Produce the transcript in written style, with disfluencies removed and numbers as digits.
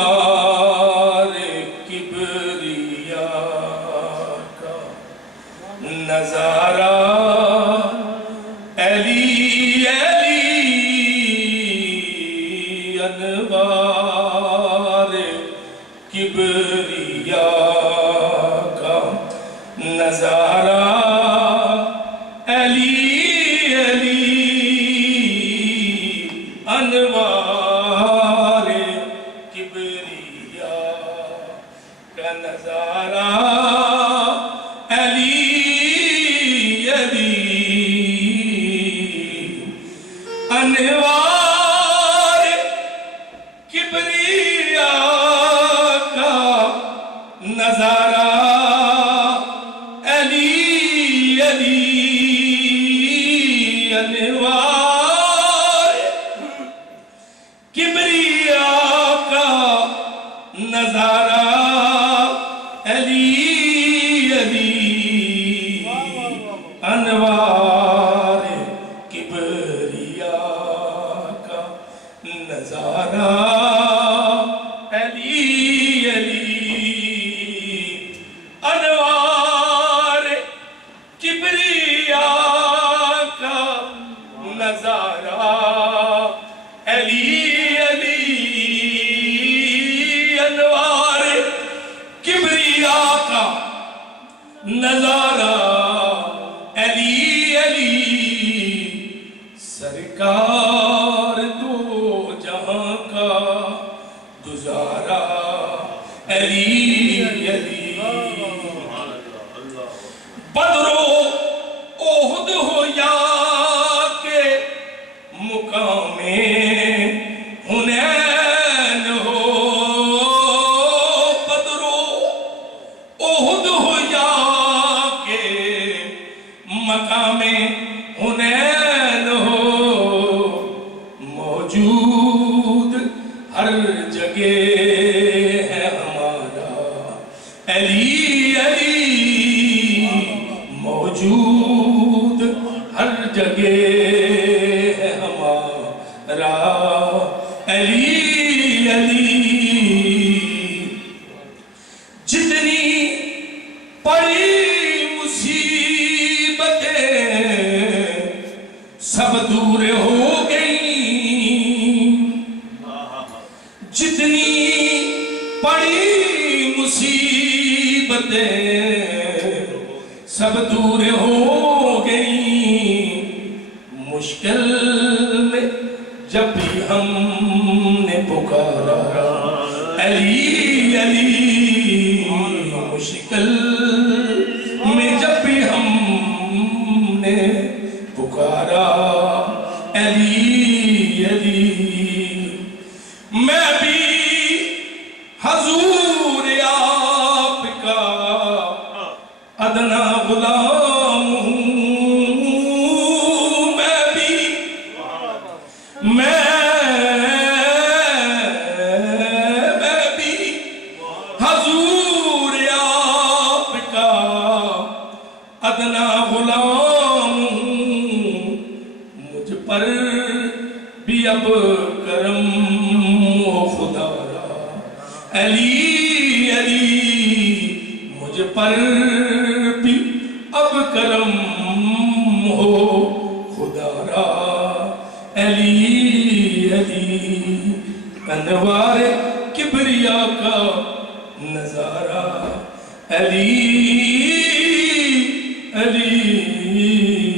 انوار کبریا کا نظارہ علی علی انوار کبریا کا نظارہ علی علی انوار کبریا کا نظارہ علی علی انوار کبریا کا نظارہ علی علی انوار کبریا کا نظارہ علی علی انوار کبریا کا نظارہ علی علی انوار کبریا کا نظارہ علی علی انوار کبریا کا نظارہ علی علی سرکار دو جہاں کا گزارا علی علی بدر و احد ہو یا کہ مقام حنین ہو بدر و احد ہو یا کہ مقام حنین ہو موجود ہر جگہ ہے ہمارا علی علی موجود ہر جگہ ہے ہمارا علی علی جتنی پڑی مصیبتیں سب دور ہو گئیں جتنی پڑی مصیبتیں سب دور ہو گئیں مشکل میں جب بھی ہم نے پکارا علی علی مشکل میں جب بھی ہم نے پکارا علی علی میں بھی حضور آپ کا ادنا غلام ہوں میں بھی حضور آپ کا ادنا غلام ہوں مجھ پر بھی اب کرم و خدا را علی علی مجھ پر بھی اب کرم ہو خدا را علی علی انوار کبریا کا نظارہ علی علی